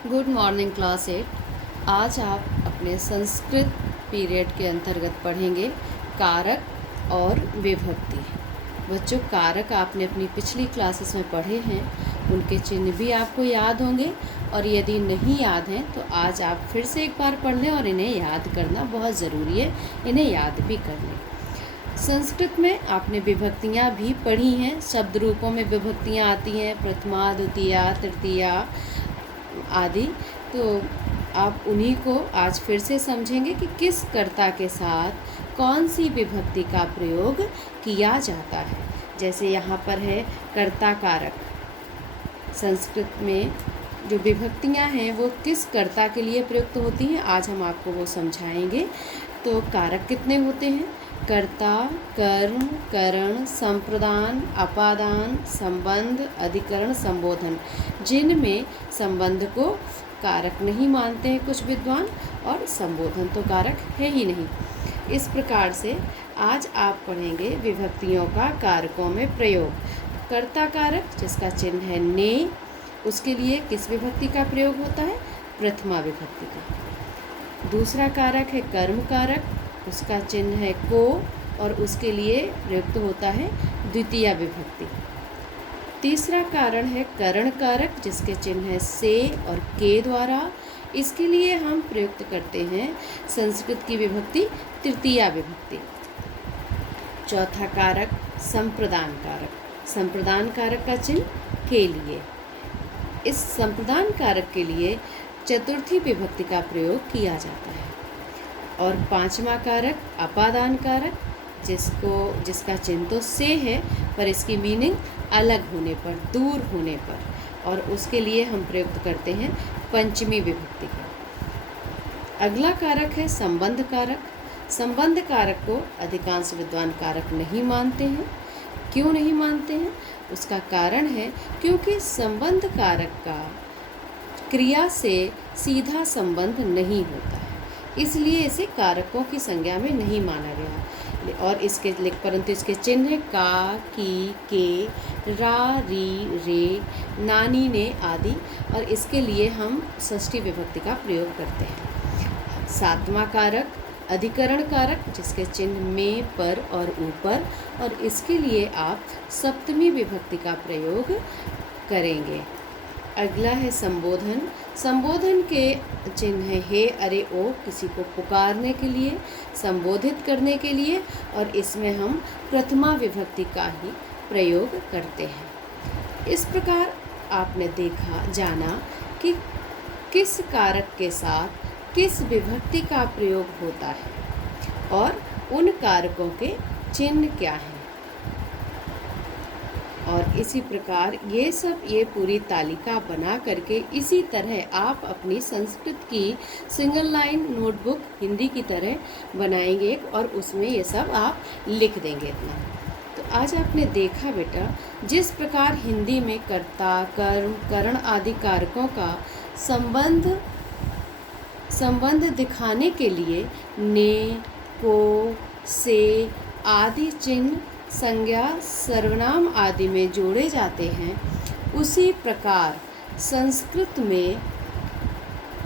Good morning class 8। आज आप अपने संस्कृत पीरियड के अंतर्गत पढ़ेंगे कारक और विभक्ति। बच्चों, कारक आपने अपनी पिछली क्लासेस में पढ़े हैं, उनके चिन्ह भी आपको याद होंगे, और यदि नहीं याद हैं तो आज आप फिर से एक बार पढ़ लें और इन्हें याद करना बहुत ज़रूरी है, इन्हें याद भी कर लें। संस्कृत में आपने विभक्तियाँ भी पढ़ी हैं, शब्द रूपों में विभक्तियाँ आती हैं, प्रथमा, द्वितीया, तृतीया आदि। तो आप उन्हीं को आज फिर से समझेंगे कि किस कर्ता के साथ कौन सी विभक्ति का प्रयोग किया जाता है। जैसे यहाँ पर है कर्ता कारक। संस्कृत में जो विभक्तियाँ हैं वो किस कर्ता के लिए प्रयुक्त होती हैं, आज हम आपको वो समझाएंगे। तो कारक कितने होते हैं? कर्ता, कर्म, करण, संप्रदान, अपादान, संबंध, अधिकरण, संबोधन। जिनमें संबंध को कारक नहीं मानते हैं कुछ विद्वान, और संबोधन तो कारक है ही नहीं। इस प्रकार से आज आप पढ़ेंगे विभक्तियों का कारकों में प्रयोग। कर्ता कारक जिसका चिन्ह है ने, उसके लिए किस विभक्ति का प्रयोग होता है? प्रथमा विभक्ति का। दूसरा कारक है कर्म कारक, उसका चिन्ह है को, और उसके लिए प्रयुक्त होता है द्वितीया विभक्ति। तीसरा कारण है करण कारक, जिसके चिन्ह है से और के द्वारा, इसके लिए हम प्रयुक्त करते हैं संस्कृत की विभक्ति तृतीया विभक्ति। चौथा कारक संप्रदान कारक, संप्रदान कारक का चिन्ह के लिए। इस संप्रदान कारक के लिए चतुर्थी विभक्ति का प्रयोग किया जाता है। और पांचवा कारक अपादान कारक, जिसका चिन्ह तो से है पर इसकी मीनिंग अलग होने पर, दूर होने पर, और उसके लिए हम प्रयुक्त करते हैं पंचमी विभक्ति का। अगला कारक है संबंध कारक। संबंध कारक को अधिकांश विद्वान कारक नहीं मानते हैं। क्यों नहीं मानते हैं? उसका कारण है क्योंकि संबंध कारक का क्रिया से सीधा संबंध नहीं होता है, इसलिए इसे कारकों की संज्ञा में नहीं माना गया। और परंतु इसके चिन्ह का, की, के, रा, री, रे, नानी, ने आदि, और इसके लिए हम षष्ठी विभक्ति का प्रयोग करते हैं। सातवां कारक अधिकरण कारक, जिसके चिन्ह में, पर और ऊपर, और इसके लिए आप सप्तमी विभक्ति का प्रयोग करेंगे। अगला है संबोधन। संबोधन के चिन्ह है हे, अरे, ओ, किसी को पुकारने के लिए, संबोधित करने के लिए, और इसमें हम प्रथमा विभक्ति का ही प्रयोग करते हैं। इस प्रकार आपने जाना कि किस कारक के साथ किस विभक्ति का प्रयोग होता है और उन कारकों के चिन्ह क्या हैं। और इसी प्रकार ये पूरी तालिका बना करके इसी तरह आप अपनी संस्कृत की सिंगल लाइन नोटबुक हिंदी की तरह बनाएंगे, और उसमें ये सब आप लिख देंगे इतना। तो आज आपने देखा बेटा, जिस प्रकार हिंदी में कर्ता, कर्म, करण आदि कारकों का संबंध दिखाने के लिए ने, को, से आदि चिन्ह संज्ञा, सर्वनाम आदि में जोड़े जाते हैं, उसी प्रकार संस्कृत में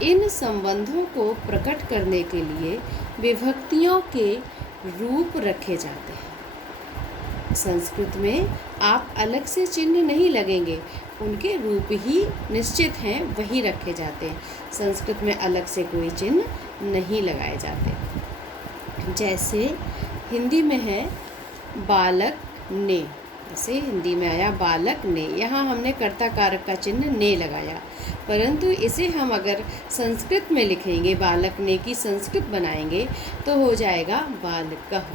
इन संबंधों को प्रकट करने के लिए विभक्तियों के रूप रखे जाते हैं। संस्कृत में आप अलग से चिन्ह नहीं लगेंगे, उनके रूप ही निश्चित हैं, वही रखे जाते हैं। संस्कृत में अलग से कोई चिन्ह नहीं लगाए जाते। जैसे हिंदी में है बालक ने, जैसे हिंदी में आया बालक ने, यहाँ हमने कर्ता कारक का चिन्ह ने लगाया, परंतु इसे हम अगर संस्कृत में लिखेंगे, बालक ने की संस्कृत बनाएंगे, तो हो जाएगा बालकः।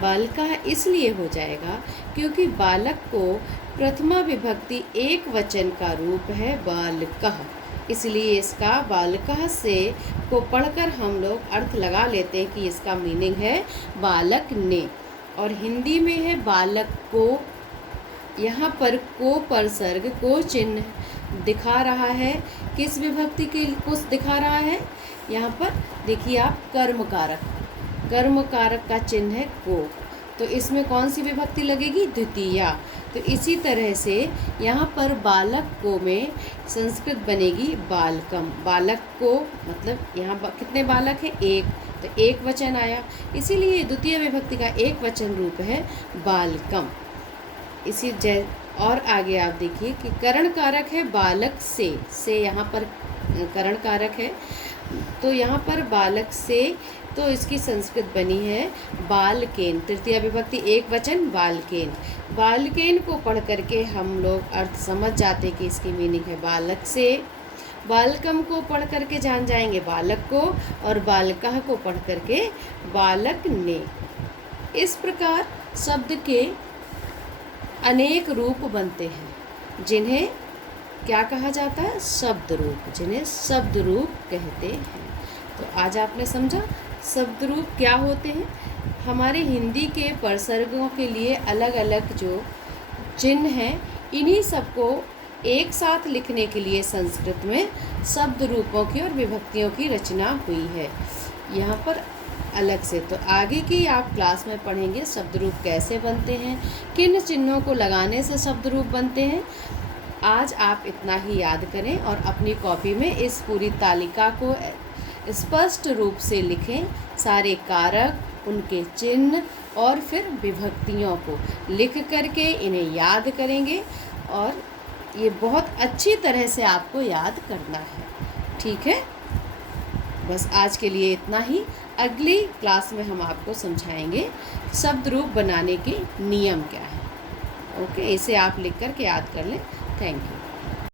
बालकः इसलिए हो जाएगा क्योंकि बालक को प्रथमा विभक्ति एक वचन का रूप है बालकः, इसलिए इसका बालकः से को पढ़कर हम लोग अर्थ लगा लेते हैं कि इसका मीनिंग है बालक ने। और हिंदी में है बालक को, यहाँ पर को पर सर्ग को चिन्ह दिखा रहा है, किस विभक्ति के को दिखा रहा है? यहाँ पर देखिए आप कर्म कारक, कर्म कारक का चिन्ह है को, तो इसमें कौन सी विभक्ति लगेगी? द्वितीया। तो इसी तरह से यहाँ पर बालक को में संस्कृत बनेगी बालकम। बालक को मतलब यहाँ कितने बालक हैं? एक, तो एक वचन आया, इसीलिए द्वितीय विभक्ति का एक वचन रूप है बालकम। इसी और आगे आप देखिए कि करण कारक है बालक से यहाँ पर करण कारक है, तो यहाँ पर बालक से, तो इसकी संस्कृत बनी है बालकेन। तृतीय विभक्ति एक वचन बालकेन। बालकेन को पढ़ करके हम लोग अर्थ समझ जाते कि इसकी मीनिंग है बालक से। बालकम को पढ़ करके जान जाएंगे बालक को, और बालकः को पढ़ करके बालक ने। इस प्रकार शब्द के अनेक रूप बनते हैं, जिन्हें क्या कहा जाता है? शब्द रूप, जिन्हें शब्द रूप कहते हैं। तो आज आपने समझा शब्द रूप क्या होते हैं। हमारे हिंदी के प्रसर्गों के लिए अलग अलग जो चिन्ह हैं, इन्हीं सबको एक साथ लिखने के लिए संस्कृत में शब्द रूपों की और विभक्तियों की रचना हुई है यहाँ पर अलग से। तो आगे की आप क्लास में पढ़ेंगे शब्द रूप कैसे बनते हैं, किन चिन्हों को लगाने से शब्द रूप बनते हैं। आज आप इतना ही याद करें और अपनी कॉपी में इस पूरी तालिका को स्पष्ट रूप से लिखें। सारे कारक, उनके चिन्ह और फिर विभक्तियों को लिख करके इन्हें याद करेंगे, और ये बहुत अच्छी तरह से आपको याद करना है। ठीक है, बस आज के लिए इतना ही। अगली क्लास में हम आपको समझाएंगे शब्द रूप बनाने के नियम क्या है। ओके, इसे आप लिख कर के याद कर लें। Thank you.